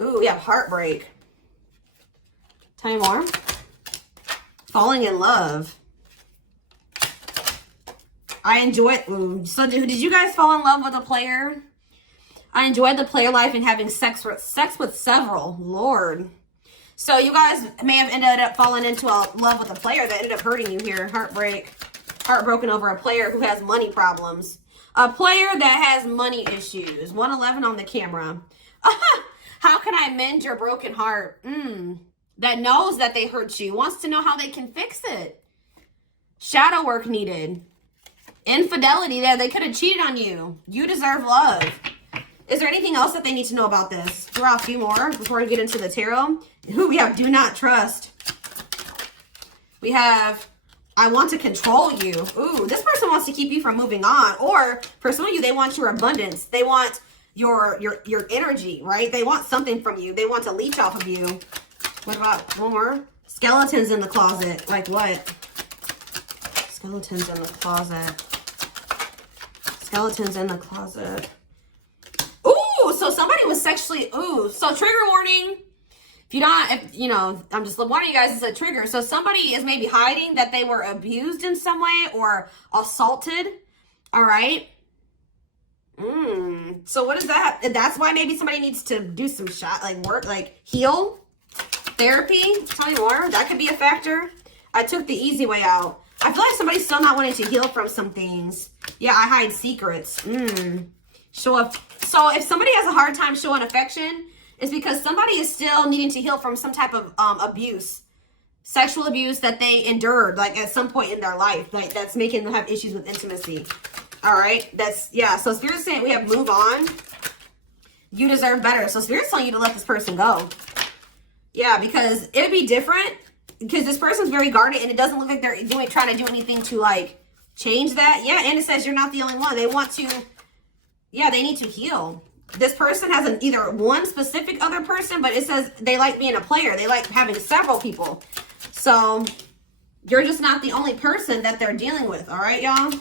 Ooh, we have heartbreak. Tell me more. Falling in love. I enjoy it. Ooh. So did you guys fall in love with a player? I enjoyed the player life and having sex with several. Lord. So you guys may have ended up falling into a love with a player that ended up hurting you here. Heartbreak. Heartbroken over a player who has money problems. A player that has money issues. 111 on the camera. How can I mend your broken heart? That knows that they hurt you. Wants to know how they can fix it. Shadow work needed. Infidelity. That they could have cheated on you. You deserve love. Is there anything else that they need to know about this? Throw out a few more before we get into the tarot. Who we have? Do not trust. We have, I want to control you. Ooh, this person wants to keep you from moving on. Or for some of you, they want your abundance. They want your energy, right? They want something from you. They want to leech off of you. What about one more? Skeletons in the closet. Like what? Skeletons in the closet. Skeletons in the closet. Ooh, so somebody was sexually, so trigger warning. If you know, I'm just warning you guys, it's a trigger. So somebody is maybe hiding that they were abused in some way or assaulted. All right. So what is that? That's why maybe somebody needs to do some work, like heal, therapy. Tell me more. That could be a factor. I took the easy way out. I feel like somebody's still not wanting to heal from some things. Yeah, I hide secrets. So if somebody has a hard time showing affection, it's because somebody is still needing to heal from some type of abuse, sexual abuse that they endured, like at some point in their life, like that's making them have issues with intimacy. All right, so Spirit's saying we have move on. You deserve better. So Spirit's telling you to let this person go. Yeah, because it'd be different because this person's very guarded and it doesn't look like they're trying to do anything to like change that. Yeah, and it says you're not the only one. They want to, they need to heal. This person has either one specific other person, but it says they like being a player. They like having several people. So you're just not the only person that they're dealing with. All right, y'all?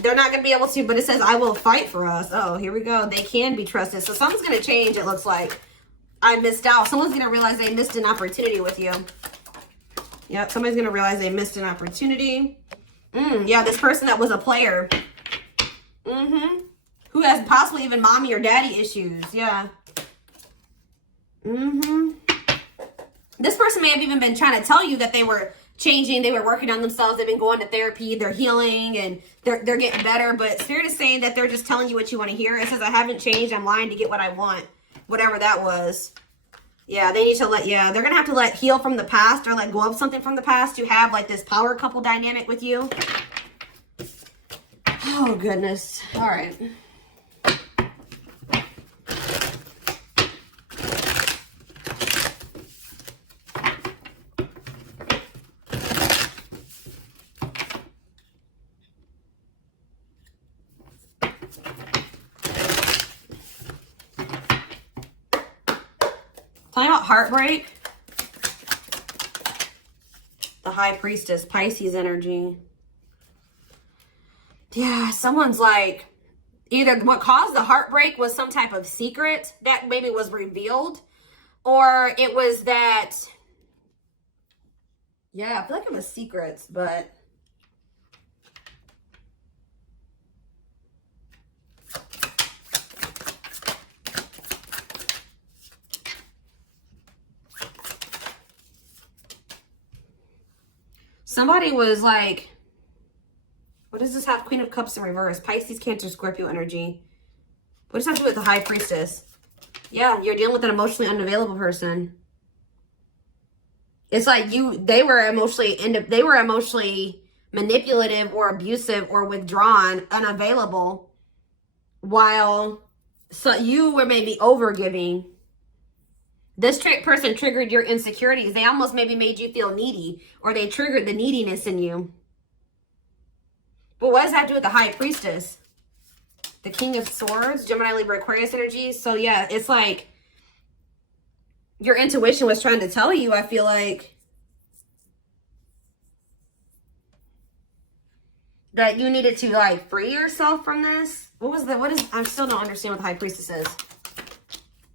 They're not going to be able to, but it says, I will fight for us. Oh, here we go. They can be trusted. So something's going to change, it looks like. I missed out. Someone's going to realize they missed an opportunity with you. Yep, somebody's going to realize they missed an opportunity. Yeah, this person that was a player. Who has possibly even mommy or daddy issues. Yeah. This person may have even been trying to tell you that they were changing, they were working on themselves, they've been going to therapy, they're healing, and they're getting better, but Spirit is saying that they're just telling you what you want to hear. It says, I haven't changed, I'm lying to get what I want. Whatever that was. Yeah, they need to they're going to have to heal from the past or let go of something from the past to have like this power couple dynamic with you. Oh, goodness. All right. Talking about heartbreak. The High Priestess, Pisces energy. Yeah, someone's like, either what caused the heartbreak was some type of secret that maybe was revealed, or it was that, I feel like it was secrets, but somebody was like, what does this have? Queen of Cups in reverse. Pisces, Cancer, Scorpio energy. What does that have to do with the High Priestess? Yeah, you're dealing with an emotionally unavailable person. It's like they were emotionally manipulative or abusive or withdrawn, unavailable, while you were maybe overgiving. This person triggered your insecurities. They almost maybe made you feel needy, or they triggered the neediness in you. But what does that do with the High Priestess? The King of Swords, Gemini, Libra, Aquarius energy. So yeah, it's like your intuition was trying to tell you, I feel like, that you needed to free yourself from this. I still don't understand what the High Priestess is.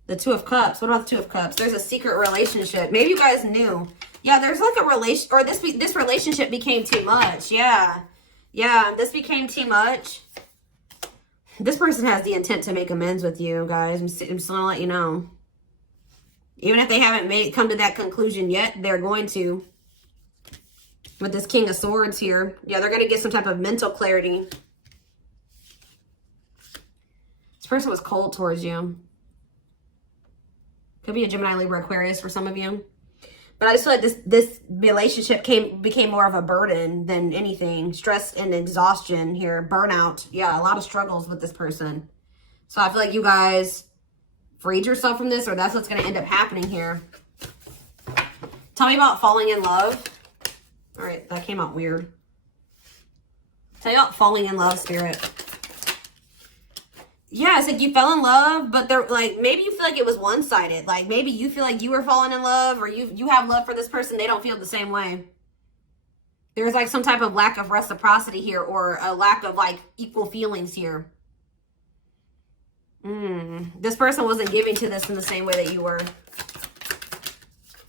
The Two of Cups. What about the Two of Cups? There's a secret relationship. Maybe you guys knew. Yeah, there's like a relation, or this relationship became too much. Yeah. Yeah, this became too much. This person has the intent to make amends with you, guys. I'm just gonna let you know. Even if they haven't come to that conclusion yet, they're going to. With this King of Swords here. Yeah, they're going to get some type of mental clarity. This person was cold towards you. Could be a Gemini, Libra, Aquarius for some of you. But I just feel like this relationship became more of a burden than anything. Stress and exhaustion here. Burnout. Yeah, a lot of struggles with this person. So I feel like you guys freed yourself from this, or that's what's going to end up happening here. Tell me about falling in love. All right, that came out weird. Tell you about falling in love, Spirit. Yeah, it's like you fell in love, but they're like, maybe you feel like it was one-sided. Like maybe you feel like you were falling in love, or you have love for this person. They don't feel the same way. There's like some type of lack of reciprocity here, or a lack of like equal feelings here. This person wasn't giving to this in the same way that you were.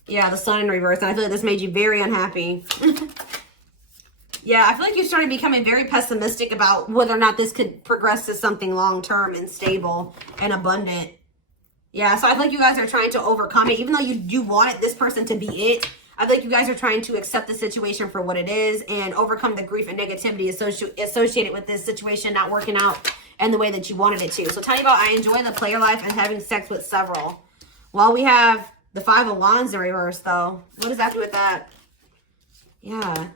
Yeah, the Sun in reverse. And I feel like this made you very unhappy. Yeah, I feel like you started becoming very pessimistic about whether or not this could progress to something long-term and stable and abundant. Yeah, so I feel like you guys are trying to overcome it. Even though you wanted this person to be it, I feel like you guys are trying to accept the situation for what it is and overcome the grief and negativity associated with this situation not working out and the way that you wanted it to. So tell me about I enjoy the player life and having sex with several. Well, we have the Five of Wands in reverse, though. What does that do with that? Yeah.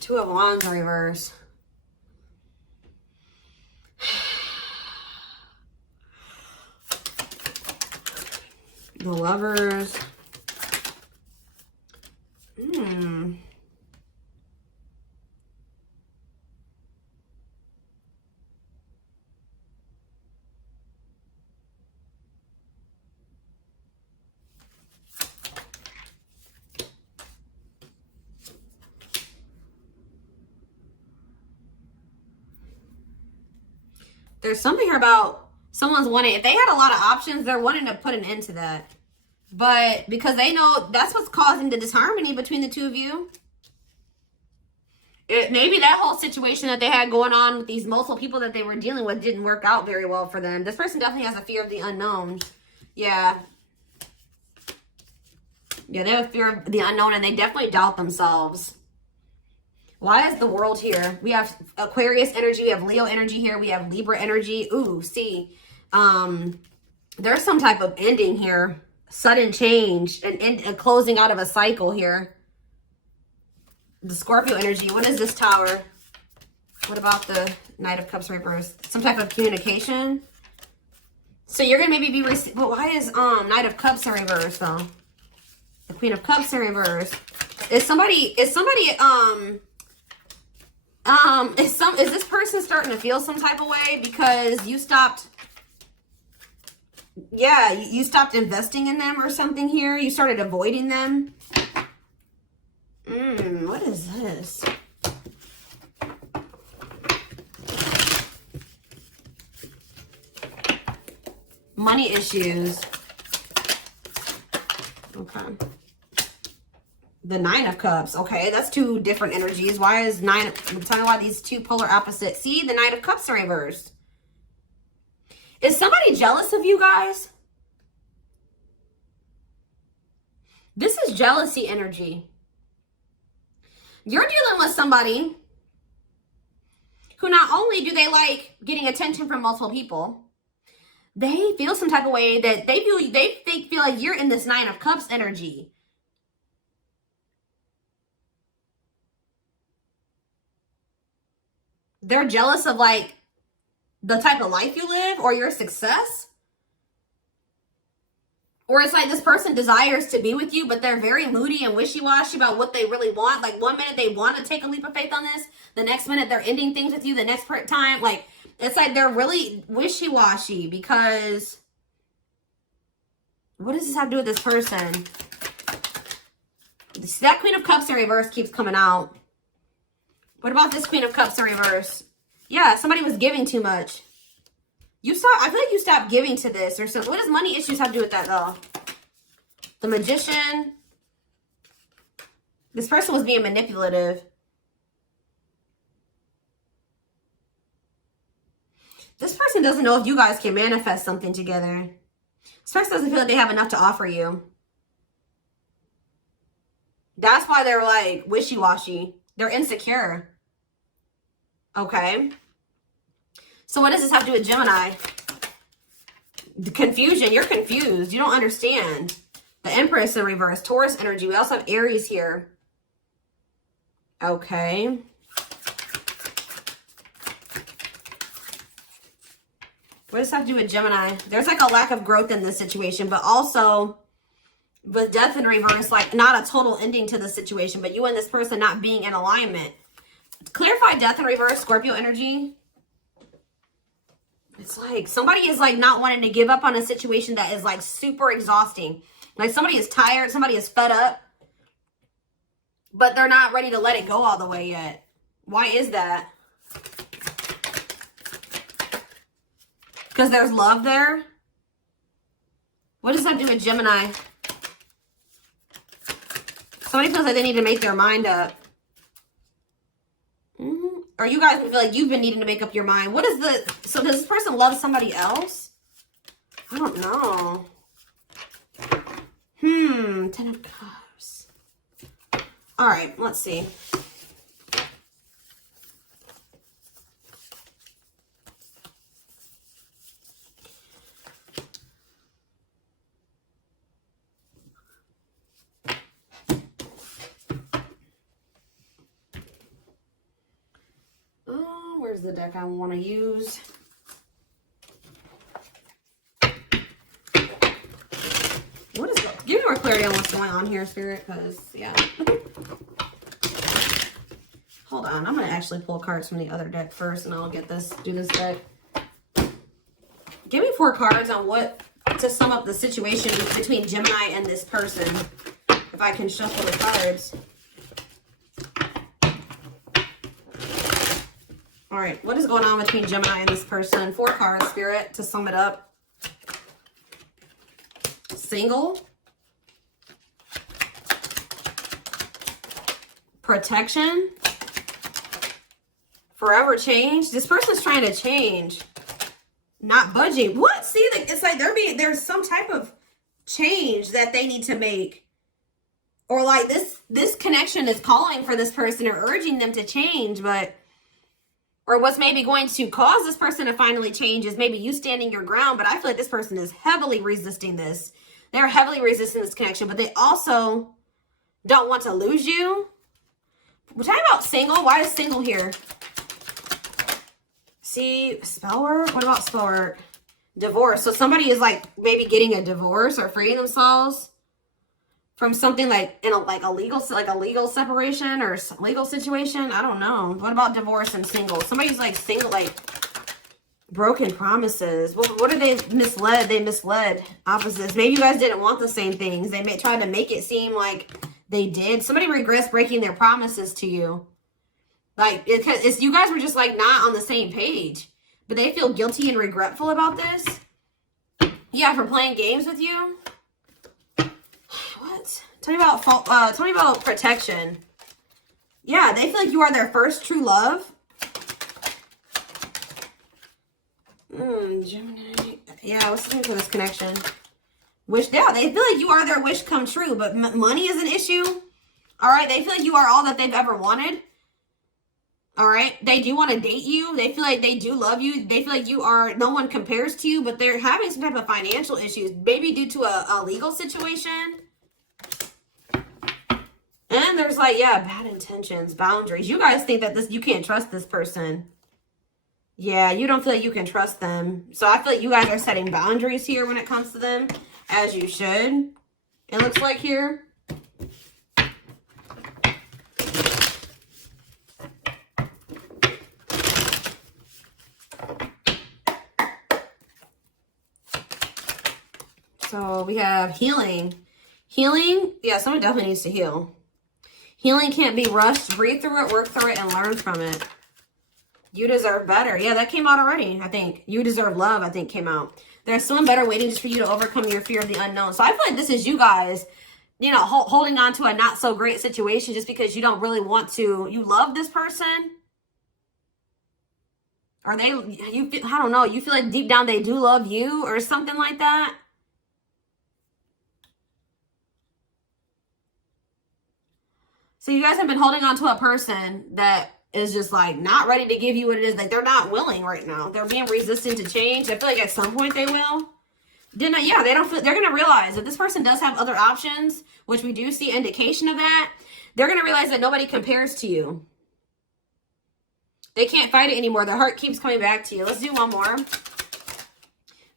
Two of Wands in reverse. The Lovers. There's something here about someone's wanting, if they had a lot of options, they're wanting to put an end to that. But because they know that's what's causing the disharmony between the two of you. Maybe that whole situation that they had going on with these multiple people that they were dealing with didn't work out very well for them. This person definitely has a fear of the unknown. Yeah. Yeah, they have a fear of the unknown, and they definitely doubt themselves. Why is the World here? We have Aquarius energy. We have Leo energy here. We have Libra energy. Ooh, see. There's some type of ending here. Sudden change. And a closing out of a cycle here. The Scorpio energy. What is this Tower? What about the Knight of Cups reverse? Some type of communication. So you're going to maybe be... But why is Knight of Cups in reverse, though? The Queen of Cups in reverse. Is this person starting to feel some type of way because you stopped, yeah, you stopped investing in them or something here? You started avoiding them? What is this? Money issues. Okay. The Nine of Cups. Okay, that's two different energies. Why is Nine... Tell me why these two polar opposites. See, the Knight of Cups are reversed. Is somebody jealous of you guys? This is jealousy energy. You're dealing with somebody who not only do they like getting attention from multiple people, they feel some type of way that they feel like you're in this Nine of Cups energy. They're jealous of like the type of life you live or your success. Or it's like this person desires to be with you, but they're very moody and wishy-washy about what they really want. Like one minute they want to take a leap of faith on this. The next minute they're ending things with you. The next time, like, it's like they're really wishy-washy because... What does this have to do with this person? That Queen of Cups in reverse keeps coming out. What about this Queen of Cups in reverse? Yeah, somebody was giving too much. I feel like you stopped giving to this or something. What does money issues have to do with that, though? The Magician. This person was being manipulative. This person doesn't know if you guys can manifest something together. This person doesn't feel like they have enough to offer you. That's why they're like wishy-washy. They're insecure. Okay. So what does this have to do with Gemini? The confusion. You're confused. You don't understand. The Empress in reverse. Taurus energy. We also have Aries here. Okay. What does that have to do with Gemini? There's like a lack of growth in this situation, but also with Death in reverse, like not a total ending to the situation, but you and this person not being in alignment. Clarify Death in reverse, Scorpio energy. It's like somebody is like not wanting to give up on a situation that is like super exhausting. Like somebody is tired, somebody is fed up, but they're not ready to let it go all the way yet. Why is that? Because there's love there. What does that do with Gemini? Somebody feels like they need to make their mind up. Or you guys feel like you've been needing to make up your mind. What is the... So does this person love somebody else? I don't know. 10 of Cups. All right, let's see. Where's the deck I want to use? What is that? Give me more clarity on what's going on here, Spirit, because, yeah. Hold on. I'm going to actually pull cards from the other deck first, and I'll do this deck. Give me 4 cards on what to sum up the situation between Gemini and this person. If I can shuffle the cards. All right, what is going on between Gemini and this person? 4 cards, Spirit, to sum it up. Single. Protection. Forever change. This person's trying to change. Not budging. What? See, it's like there's some type of change that they need to make. Or like this connection is calling for this person or urging them to change, but... Or what's maybe going to cause this person to finally change is maybe you standing your ground. But I feel like this person is heavily resisting this. They're heavily resisting this connection. But they also don't want to lose you. We're talking about single. Why is single here? See, spell work? What about spell work? Divorce. So somebody is like maybe getting a divorce or freeing themselves from something like in a legal separation or legal situation. I don't know. What about divorce and single? Somebody's like single, like broken promises. What are they misled? They misled opposites. Maybe you guys didn't want the same things. They tried to make it seem like they did. Somebody regrets breaking their promises to you. Like it's you guys were just like not on the same page, but they feel guilty and regretful about this. Yeah, for playing games with you. Tell me about protection. Yeah, they feel like you are their first true love. Gemini. Yeah, what's the thing for this connection? Wish. Yeah, they feel like you are their wish come true, but money is an issue. All right, they feel like you are all that they've ever wanted. All right, they do want to date you. They feel like they do love you. They feel like you are, no one compares to you, but they're having some type of financial issues, maybe due to a legal situation. And there's like, yeah, bad intentions, boundaries. You guys think that you can't trust this person. Yeah, you don't feel like you can trust them. So I feel like you guys are setting boundaries here when it comes to them, as you should. It looks like here. So we have healing. Healing, yeah, someone definitely needs to heal. Healing can't be rushed. Breathe through it, work through it, and learn from it. You deserve better. Yeah, that came out already, I think. You deserve love, I think, came out. There's someone better waiting just for you to overcome your fear of the unknown. So I feel like this is you guys, you know, holding on to a not so great situation just because you don't really want to. You love this person. Or I don't know, you feel like deep down they do love you or something like that. So you guys have been holding on to a person that is just like not ready to give you what it is. Like they're not willing right now. They're being resistant to change. I feel like at some point they will. Yeah, they don't feel, they're going to realize that this person does have other options, which we do see indication of that. They're going to realize that nobody compares to you. They can't fight it anymore. Their heart keeps coming back to you. Let's do one more.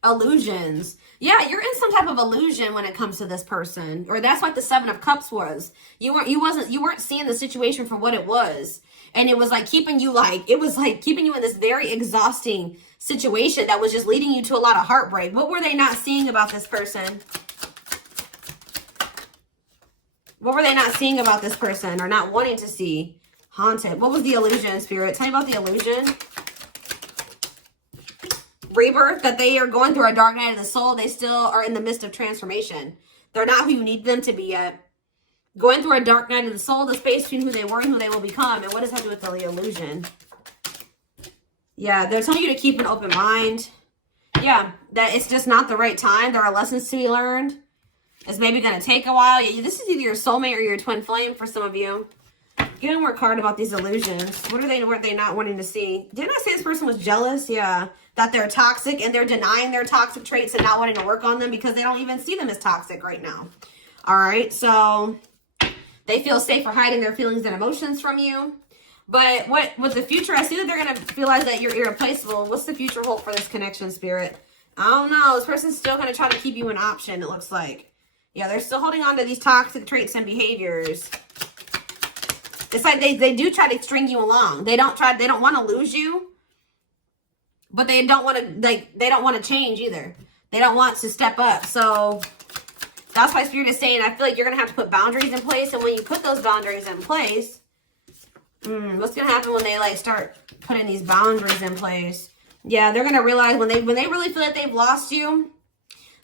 Illusions. Yeah, you're in some type of illusion when it comes to this person. Or that's what the Seven of Cups was. You weren't seeing the situation for what it was. And it was like keeping you in this very exhausting situation that was just leading you to a lot of heartbreak. What were they not seeing about this person? What were they not seeing about this person or not wanting to see? Haunted. What was the illusion, Spirit? Tell me about the illusion. Rebirth, that they are going through a dark night of the soul. They still are in the midst of transformation. They're not who you need them to be yet. Going through a dark night of the soul, the space between who they were and who they will become. And what does that do with the illusion? Yeah, they're telling you to keep an open mind. Yeah, that it's just not the right time. There are lessons to be learned. It's maybe going to take a while. Yeah, this is either your soulmate or your twin flame for some of you. Get one more card about these illusions. What are they not wanting to see? Didn't I say this person was jealous? Yeah. That they're toxic and they're denying their toxic traits and not wanting to work on them because they don't even see them as toxic right now. All right. So they feel safe for hiding their feelings and emotions from you. But with the future, I see that they're going to realize that you're irreplaceable. What's the future hold for this connection, Spirit? I don't know. This person's still going to try to keep you an option, it looks like. Yeah, they're still holding on to these toxic traits and behaviors. It's like they do try to string you along. They don't want to lose you, but they don't want to change either. They don't want to step up. So that's why Spirit is saying, I feel like you're going to have to put boundaries in place. And when you put those boundaries in place, what's going to happen when they start putting these boundaries in place? Yeah, they're going to realize when they really feel like they've lost you,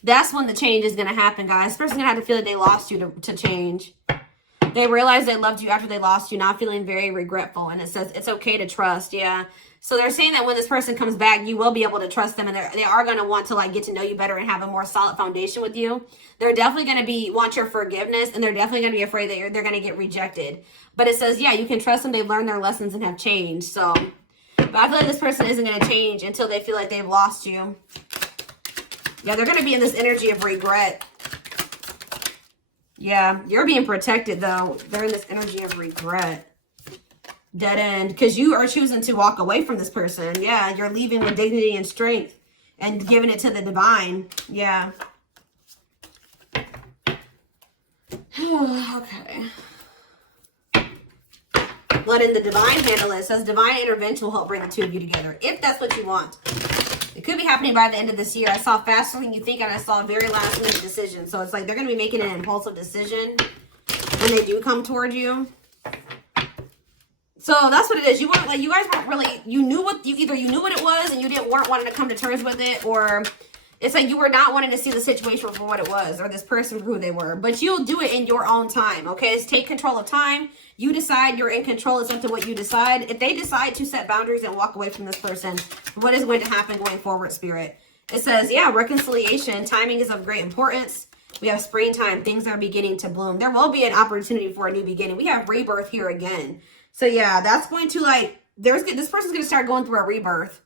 that's when the change is going to happen, guys. This person's going to have to feel like they lost you to change. They realized they loved you after they lost you, not feeling very regretful. And it says it's okay to trust. Yeah. So they're saying that when this person comes back, you will be able to trust them. And they are going to want to get to know you better and have a more solid foundation with you. They're definitely going to want your forgiveness. And they're definitely going to be afraid that they're going to get rejected. But it says, yeah, you can trust them. They've learned their lessons and have changed. So, but I feel like this person isn't going to change until they feel like they've lost you. Yeah, they're going to be in this energy of regret. Yeah, you're being protected, though. They're in this energy of regret. Dead end. Because you are choosing to walk away from this person. Yeah, you're leaving with dignity and strength. And giving it to the divine. Yeah. Okay. Letting the divine handle it. It says divine intervention will help bring the two of you together. If that's what you want. It could be happening by the end of this year. I saw faster than you think, and I saw a very last minute decision. So it's like they're going to be making an impulsive decision when they do come toward you. So that's what it is. You guys weren't really, you knew what it was and you weren't wanting to come to terms with it, or it's like you were not wanting to see the situation for what it was or this person for who they were. But you'll do it in your own time, okay? It's take control of time. You decide, you're in control. It's up to what you decide. If they decide to set boundaries and walk away from this person, what is going to happen going forward, Spirit? It says, yeah, reconciliation. Timing is of great importance. We have springtime. Things are beginning to bloom. There will be an opportunity for a new beginning. We have rebirth here again. So, yeah, that's going to, this person's going to start going through a rebirth.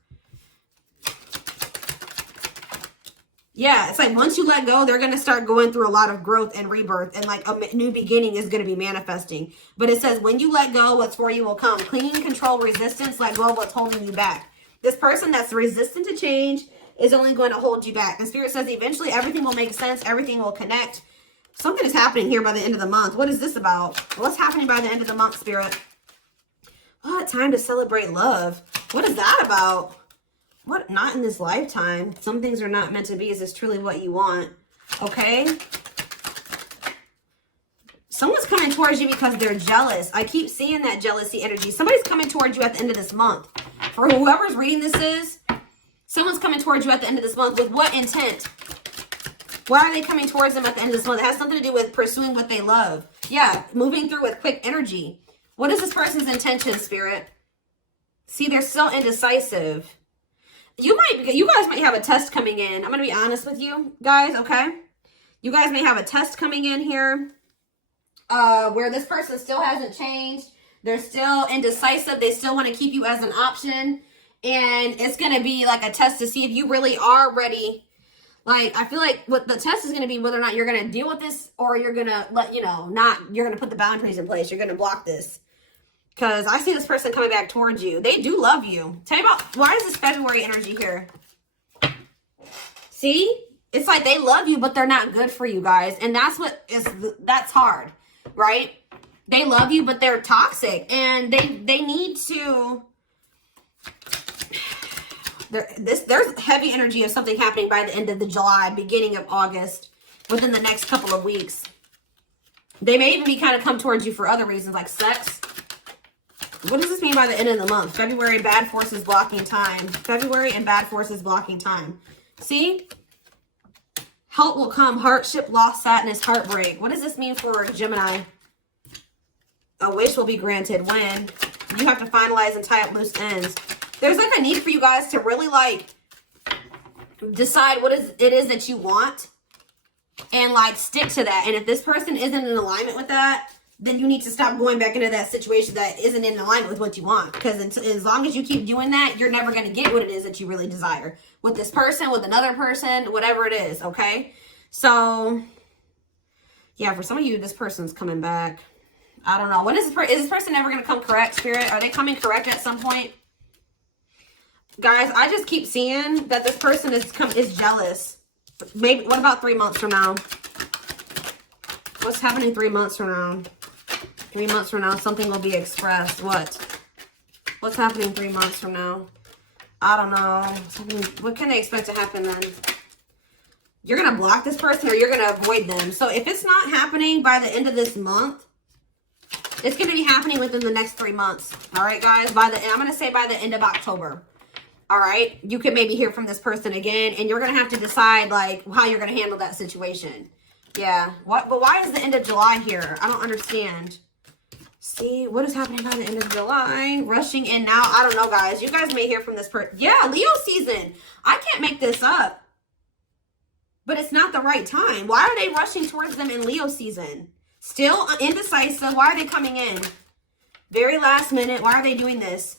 Yeah, it's like once you let go, they're going to start going through a lot of growth and rebirth, and a new beginning is going to be manifesting. But it says when you let go, what's for you will come. Clinging, control, resistance, let go of what's holding you back. This person that's resistant to change is only going to hold you back. The Spirit says eventually everything will make sense. Everything will connect. Something is happening here by the end of the month. What is this about? What's happening by the end of the month, Spirit? What? Time to celebrate love. What is that about? What? Not in this lifetime. Some things are not meant to be. Is this truly what you want? Okay. Someone's coming towards you because they're jealous. I keep seeing that jealousy energy. Somebody's coming towards you at the end of this month. For whoever's reading this is, someone's coming towards you at the end of this month. With what intent? Why are they coming towards them at the end of this month? It has something to do with pursuing what they love. Yeah, moving through with quick energy. What is this person's intention, Spirit? See, they're still indecisive. You guys might have a test coming in. I'm going to be honest with you guys, okay? You guys may have a test coming in here where this person still hasn't changed. They're still indecisive. They still want to keep you as an option. And it's going to be like a test to see if you really are ready. Like, I feel like what the test is going to be whether or not you're going to deal with this, or you're going to let, you're going to put the boundaries in place. You're going to block this. Because I see this person coming back towards you. They do love you. Tell me about, why is this February energy here? See? It's like they love you, but they're not good for you guys. And that's hard, right? They love you, but they're toxic. And they need to, there's heavy energy of something happening by the end of the July, beginning of August, within the next couple of weeks. They may even be kind of come towards you for other reasons, like sex. What does this mean by the end of the month? February, bad forces blocking time. February and bad forces blocking time. See? Help will come. Hardship, loss, sadness, heartbreak. What does this mean for Gemini? A wish will be granted when you have to finalize and tie up loose ends. There's like a need for you guys to really like decide what it is that you want and like stick to that. And if this person isn't in alignment with that, then you need to stop going back into that situation that isn't in alignment with what you want. Because as long as you keep doing that, you're never going to get what it is that you really desire. With this person, with another person, whatever it is, okay? So, yeah, for some of you, this person's coming back. I don't know. Is this person ever going to come correct, Spirit? Are they coming correct at some point? Guys, I just keep seeing that this person is jealous. Maybe, what about 3 months from now? What's happening 3 months from now? 3 months from now, something will be expressed. What? What's happening 3 months from now? I don't know. What can they expect to happen then? You're going to block this person or you're going to avoid them. So if it's not happening by the end of this month, it's going to be happening within the next 3 months. All right, guys? I'm going to say by the end of October. All right? You could maybe hear from this person again, and you're going to have to decide, like, how you're going to handle that situation. Yeah. But why is the end of July here? I don't understand. See, what is happening by the end of July? Rushing in now. I don't know, guys. You guys may hear from this person. Yeah, Leo season. I can't make this up. But it's not the right time. Why are they rushing towards them in Leo season? Still indecisive. Why are they coming in? Very last minute. Why are they doing this?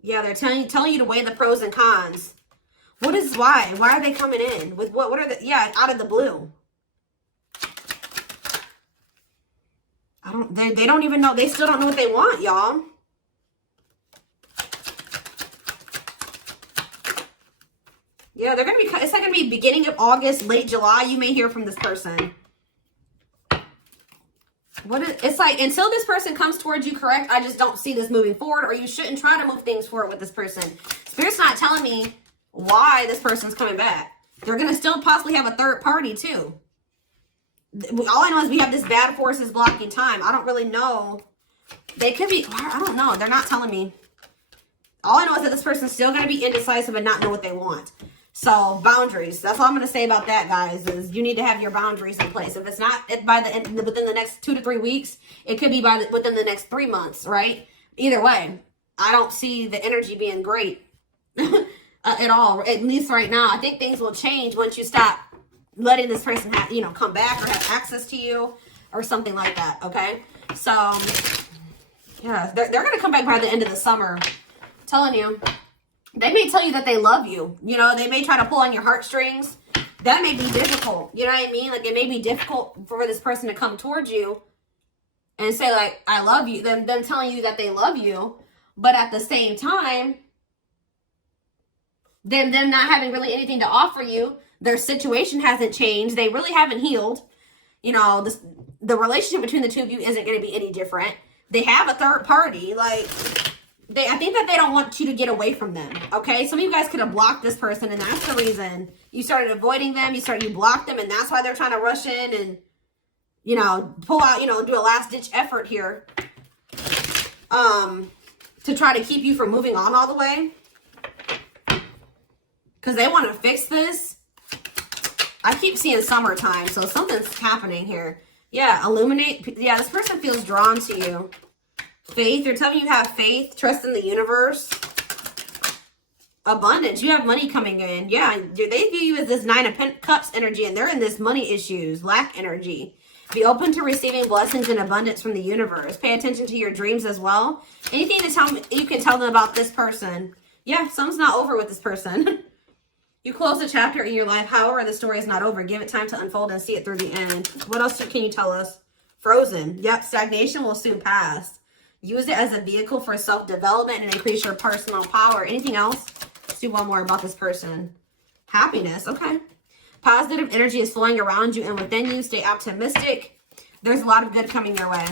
Yeah, they're telling you to weigh the pros and cons. What is why? Why are they coming in? With what are the, yeah, out of the blue. They don't even know. They still don't know what they want, y'all. Yeah, they're going to be, it's like going to be beginning of August, late July. You may hear from this person. It's like, until this person comes towards you correct, I just don't see this moving forward, or you shouldn't try to move things forward with this person. Spirit's not telling me why this person's coming back. They're going to still possibly have a third party too. All I know is we have this bad forces blocking time. I don't really know. They could be, I don't know. They're not telling me. All I know is that this person's still going to be indecisive and not know what they want. So, boundaries. That's all I'm going to say about that, guys, is you need to have your boundaries in place. If it's not within the next 2 to 3 weeks, it could be within the next 3 months, right? Either way, I don't see the energy being great at all, at least right now. I think things will change once you stop letting this person come back or have access to you or something like that, okay? So, yeah, they're going to come back by the end of the summer. I'm telling you. They may tell you that they love you. You know, they may try to pull on your heartstrings. That may be difficult. You know what I mean? Like, it may be difficult for this person to come towards you and say, like, I love you. Them telling you that they love you. But at the same time, them not having really anything to offer you. Their situation hasn't changed. They really haven't healed. You know, the relationship between the two of you isn't going to be any different. They have a third party. Like, I think that they don't want you to get away from them. Okay? Some of you guys could have blocked this person, and that's the reason you started avoiding them. You blocked them, and that's why they're trying to rush in. And you know, pull out, you know, do a last ditch effort here to try to keep you from moving on all the way. Because they want to fix this. I keep seeing summertime, so something's happening here. Yeah, illuminate. Yeah, this person feels drawn to you. Faith. They're telling you have faith, trust in the universe. Abundance. You have money coming in. Yeah, they view you as this 9 of Cups energy, and they're in this money issues, lack energy. Be open to receiving blessings and abundance from the universe. Pay attention to your dreams as well. Anything to tell me, you can tell them about this person. Yeah, something's not over with this person. You close a chapter in your life. However, the story is not over. Give it time to unfold and see it through the end. What else can you tell us? Frozen. Yep, stagnation will soon pass. Use it as a vehicle for self-development and increase your personal power. Anything else? Let's do one more about this person. Happiness. Okay. Positive energy is flowing around you and within you. Stay optimistic. There's a lot of good coming your way.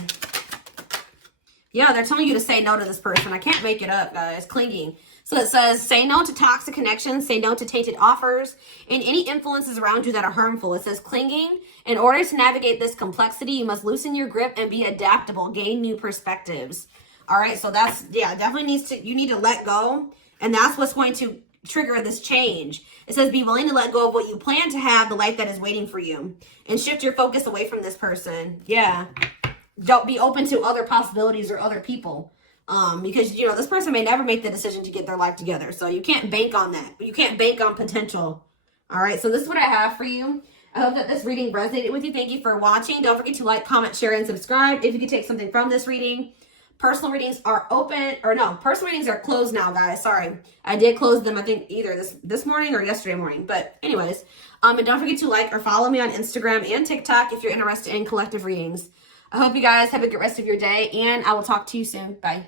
Yeah, they're telling you to say no to this person. I can't make it up, guys. Clinging. So it says, say no to toxic connections, say no to tainted offers, and any influences around you that are harmful. It says clinging. In order to navigate this complexity, you must loosen your grip and be adaptable, gain new perspectives. All right, so that's, yeah, definitely needs to, you need to let go, and that's what's going to trigger this change. It says, be willing to let go of what you plan to have, the life that is waiting for you, and shift your focus away from this person. Yeah. Don't be open to other possibilities or other people. Because, you know, this person may never make the decision to get their life together. So you can't bank on that. You can't bank on potential. All right. So this is what I have for you. I hope that this reading resonated with you. Thank you for watching. Don't forget to like, comment, share, and subscribe if you could take something from this reading. Personal readings are open, or no, personal readings are closed now, guys. Sorry. I did close them, I think, either this morning or yesterday morning. But anyways, and don't forget to like or follow me on Instagram and TikTok if you're interested in collective readings. I hope you guys have a good rest of your day, and I will talk to you soon. Bye.